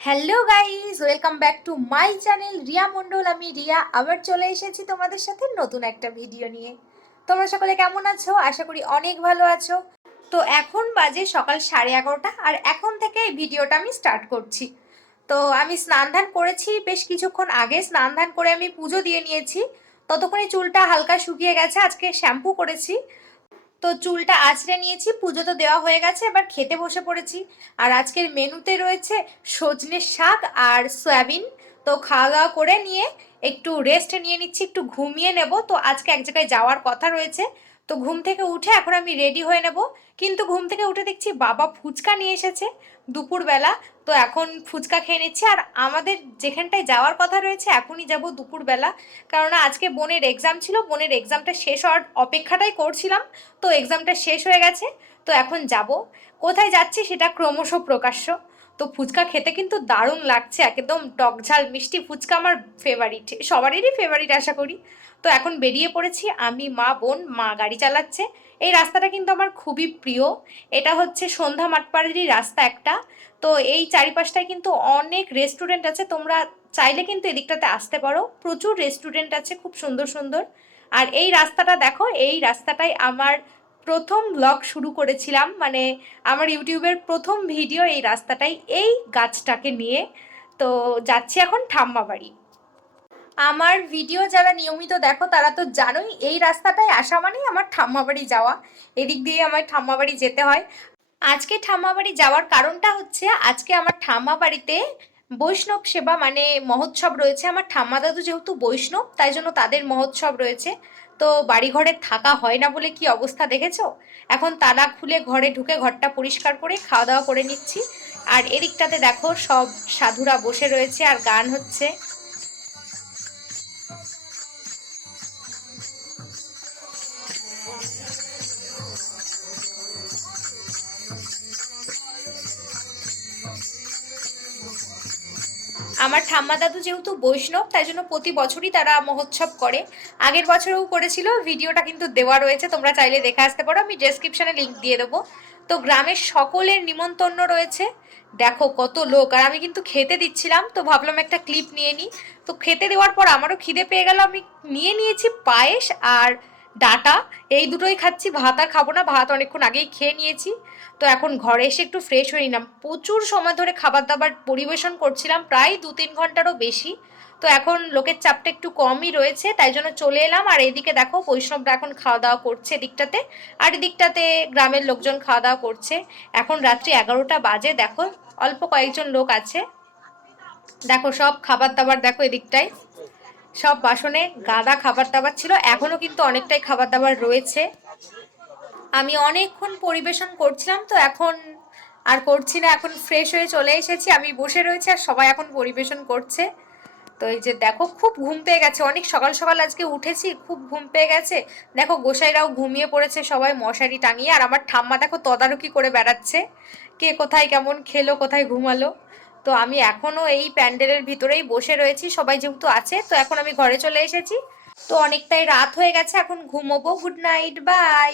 Hello guys welcome back to my channel Riya Mondal আমি রিয়া। আবার চলে এসেছি তোমাদের সাথে নতুন একটা ভিডিও নিয়ে। তোমরা সকলে কেমন আছো? আশা করি অনেক ভালো আছো। তো এখন বাজে সকাল সাড়ে এগারোটা, আর এখন থেকে এই ভিডিওটা আমি স্টার্ট করছি। তো আমি স্নান ধান করেছি। বেশ কিছুক্ষণ আগে স্নান ধান করে আমি পুজো দিয়ে নিয়েছি। ততক্ষণে চুলটা হালকা শুকিয়ে গেছে। আজকে শ্যাম্পু করেছি। তো চুলটা আঁচড়ে নিয়েছি, পুজো তো দেওয়া হয়ে গেছে, এবার খেতে বসে পড়েছি। আর আজকের মেনুতে রয়েছে সজনে শাক আর সয়াবিন। তো খাওয়া দাওয়া করে নিয়ে একটু রেস্ট নিয়ে নিচ্ছি, একটু ঘুমিয়ে নেব। তো আজকে এক জায়গায় যাওয়ার কথা রয়েছে। তো ঘুম থেকে উঠে এখন আমি রেডি হয়ে নেব। কিন্তু ঘুম থেকে উঠে দেখছি বাবা ফুচকা নিয়ে এসেছে দুপুরবেলা। তো এখন ফুচকা খেয়ে নিচ্ছি। আর আমাদের যেখানটায় যাওয়ার কথা রয়েছে, এখনই যাব দুপুরবেলা। কারণ আজকে বোনের এক্সাম ছিল, বোনের এক্সামটা শেষ হওয়ার অপেক্ষাটাই করছিলাম। তো এক্সামটা শেষ হয়ে গেছে, তো এখন যাব। কোথায় যাচ্ছি সেটা ক্রমশ প্রকাশ্য। তো ফুচকা খেতে কিন্তু দারুণ লাগছে, একদম টক ঝাল, মিষ্টি ফুচকা আমার ফেভারিট সবারই ফেভারিট আশা করি। তো এখন বেরিয়ে পড়েছি, আমি, মা, বোন, মা গাড়ি চালাচ্ছে। এই রাস্তাটা কিন্তু আমার খুবই প্রিয়, এটা হচ্ছে সন্ধ্যা মাঠপাড়েরই রাস্তা একটা। তো এই চারিপাশটায় কিন্তু অনেক রেস্টুরেন্ট আছে, তোমরা চাইলে কিন্তু এদিকটাতে আসতে পারো। প্রচুর রেস্টুরেন্ট আছে, খুব সুন্দর সুন্দর। আর এই রাস্তাটা দেখো, এই রাস্তাটাই আমার প্রথম ব্লগ শুরু করেছিলাম। মানে আমার ইউটিউবের প্রথম ভিডিও এই রাস্তাটাই, এই গাছটাকে নিয়ে। তো যাচ্ছি এখন ঠাম্মা বাড়ি। আমার ভিডিও যারা নিয়মিত দেখো, তারা তো জানোই এই রাস্তাটায় আসা মানেই আমার ঠাম্মা বাড়ি যাওয়া। এদিক দিয়ে আমার ঠাম্মা বাড়ি যেতে হয়। আজকে ঠাম্মা বাড়ি যাওয়ার কারণটা হচ্ছে, আজকে আমার ঠাম্মা বাড়িতে বৈষ্ণব সেবা মানে মহোৎসব রয়েছে। আমার ঠাম্মা দাদু যেহেতু বৈষ্ণব, তাই জন্য তাদের মহোৎসব রয়েছে। তো বাড়ি ঘরে থাকা হয় না বলে কি অবস্থা দেখেছ? এখন তালা খুলে ঘরে ঢুকে ঘরটা পরিষ্কার করে খাওয়া দাওয়া করে নিচ্ছি। আর এদিকটাতে দেখো সব সাধুরা বসে রয়েছে আর গান হচ্ছে। আমার ঠাম্মা দাদু যেহেতু বৈষ্ণব, তাই জন্য প্রতি বছরই তারা মহোৎসব করে। আগের বছরেও করেছিল, ভিডিওটা কিন্তু দেওয়া রয়েছে, তোমরা চাইলে দেখে আসতে পারো। আমি ডেসক্রিপশনে লিঙ্ক দিয়ে দেবো। তো গ্রামের সকলের নিমন্ত্রণ রয়েছে। দেখো কত লোক, আর আমি কিন্তু খেতে দিচ্ছিলাম, তো ভাবলাম একটা ক্লিপ নিয়ে নিই। তো খেতে দেওয়ার পর আমারও খিদে পেয়ে গেল, আমি নিয়ে নিয়েছি পায়েস আর ডাটা, এই দুটোই খাচ্ছি। ভাত আর খাব না, ভাত অনেকক্ষণ আগেই খেয়ে নিয়েছি। তো এখন ঘরে এসে একটু ফ্রেশ হয়ে নিলাম। প্রচুর সময় ধরে খাবার দাবার পরিবেশন করছিলাম, প্রায় দু তিন ঘন্টারও বেশি। তো এখন লোকের চাপটা একটু কমই রয়েছে, তাই জন্য চলে এলাম। আর এদিকে দেখো, বৈষ্ণবরা এখন খাওয়া দাওয়া করছে এদিকটাতে আর এদিকটাতে গ্রামের লোকজন খাওয়া দাওয়া করছে। এখন রাত্রি এগারোটা বাজে, দেখো। অল্প কয়েকজন লোক আছে। দেখো, সব খাবার দাবার দেখো এদিকটায়। সব বাসনে গাদা খাবার দাবার ছিল। এখনও কিন্তু অনেকটাই খাবার দাবার রয়েছে। আমি অনেকক্ষণ পরিবেশন করছিলাম, তো এখন আর করছি না। এখন ফ্রেশ হয়ে চলে এসেছি। আমি বসে রয়েছি আর সবাই এখন পরিবেশন করছে। তো এই যে দেখো, খুব ঘুম পেয়ে গেছে। অনেক সকাল সকাল আজকে উঠেছি, খুব ঘুম পেয়ে গেছে। দেখো, গোসাইরাও ঘুমিয়ে পড়েছে, সবাই মশারি টাঙিয়ে। আর আমার ঠাম্মা দেখো, তদারকি করে বেড়াচ্ছে। কে কোথায় কেমন খেলো, কোথায় ঘুমালো। তো আমি এখনও এই প্যান্ডেলের ভিতরেই বসে রয়েছি, সবাই যেহেতু আছে, তো এখন আমি ঘরে চলে এসেছি। তো অনেকটাই রাত হয়ে গেছে, এখন ঘুমোবো। Good night, bye.